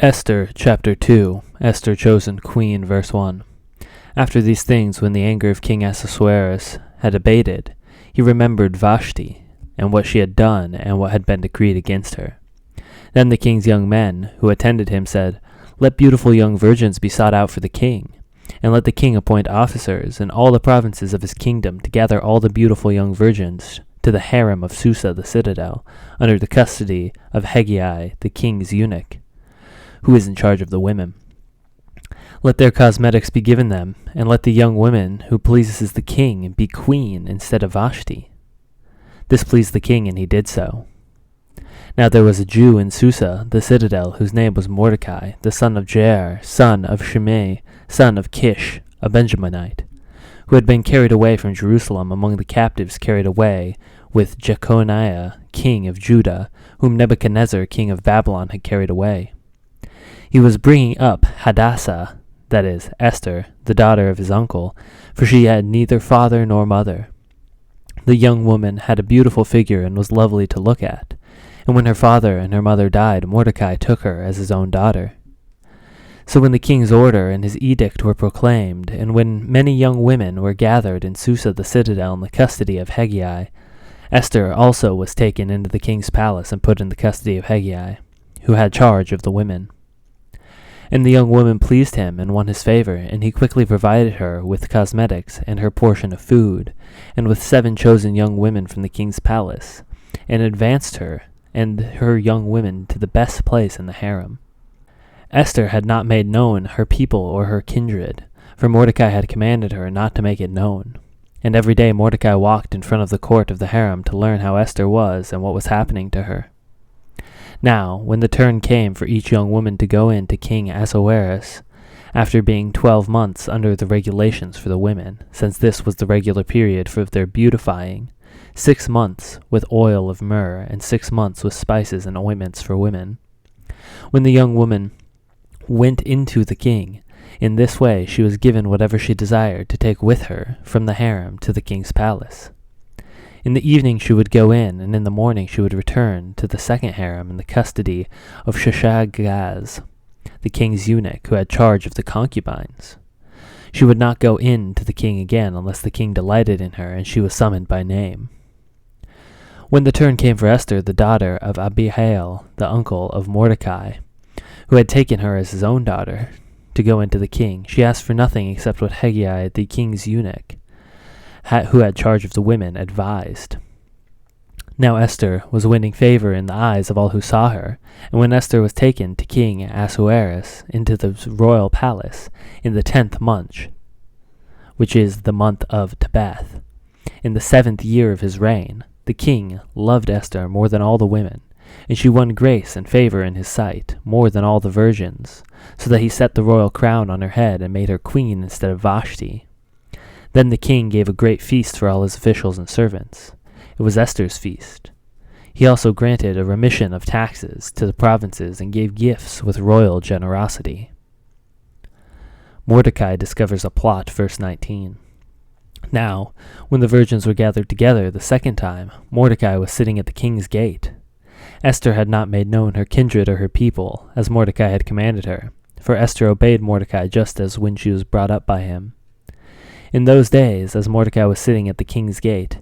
Esther chapter 2 Esther chosen queen, verse 1. After these things, when the anger of King Ahasuerus had abated, he remembered Vashti, and what she had done, and what had been decreed against her. Then the king's young men, who attended him, said, Let beautiful young virgins be sought out for the king, and let the king appoint officers in all the provinces of his kingdom to gather all the beautiful young virgins to the harem of Susa the citadel, under the custody of Hegai the king's eunuch, who is in charge of the women. Let their cosmetics be given them, and let the young woman who pleases the king be queen instead of Vashti. This pleased the king, and he did so. Now there was a Jew in Susa, the citadel, whose name was Mordecai, the son of Jair, son of Shimei, son of Kish, a Benjaminite, who had been carried away from Jerusalem among the captives carried away with Jeconiah, king of Judah, whom Nebuchadnezzar, king of Babylon, had carried away. He was bringing up Hadassah, that is, Esther, the daughter of his uncle, for she had neither father nor mother. The young woman had a beautiful figure and was lovely to look at, and when her father and her mother died, Mordecai took her as his own daughter. So when the king's order and his edict were proclaimed, and when many young women were gathered in Susa the citadel in the custody of Hegai, Esther also was taken into the king's palace and put in the custody of Hegai, who had charge of the women. And the young woman pleased him and won his favor, and he quickly provided her with cosmetics and her portion of food, and with 7 chosen young women from the king's palace, and advanced her and her young women to the best place in the harem. Esther had not made known her people or her kindred, for Mordecai had commanded her not to make it known. And every day Mordecai walked in front of the court of the harem to learn how Esther was and what was happening to her. Now, when the turn came for each young woman to go in to King Ahasuerus, after being 12 months under the regulations for the women, since this was the regular period for their beautifying, 6 months with oil of myrrh, and 6 months with spices and ointments for women. When the young woman went into the king, in this way she was given whatever she desired to take with her from the harem to the king's palace. In the evening she would go in, and in the morning she would return to the second harem in the custody of Shashagaz, the king's eunuch, who had charge of the concubines. She would not go in to the king again unless the king delighted in her, and she was summoned by name. When the turn came for Esther, the daughter of Abihail, the uncle of Mordecai, who had taken her as his own daughter, to go into the king, she asked for nothing except what Hegai, the king's eunuch, who had charge of the women, advised. Now Esther was winning favor in the eyes of all who saw her, and when Esther was taken to King Ahasuerus into the royal palace in the 10th month, which is the month of Tebeth, in the 7th year of his reign, the king loved Esther more than all the women, and she won grace and favor in his sight more than all the virgins, so that he set the royal crown on her head and made her queen instead of Vashti. Then the king gave a great feast for all his officials and servants. It was Esther's feast. He also granted a remission of taxes to the provinces and gave gifts with royal generosity. Mordecai discovers a plot, verse 19. Now, when the virgins were gathered together the second time, Mordecai was sitting at the king's gate. Esther had not made known her kindred or her people, as Mordecai had commanded her, for Esther obeyed Mordecai just as when she was brought up by him. In those days, as Mordecai was sitting at the king's gate,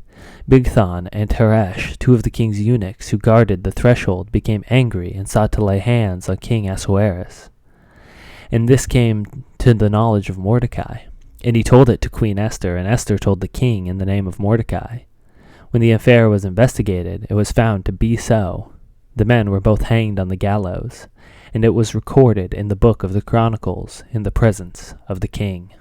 Bigthan and Teresh, 2 of the king's eunuchs who guarded the threshold, became angry and sought to lay hands on King Ahasuerus. And this came to the knowledge of Mordecai, and he told it to Queen Esther, and Esther told the king in the name of Mordecai. When the affair was investigated, it was found to be so. The men were both hanged on the gallows, and it was recorded in the book of the Chronicles in the presence of the king.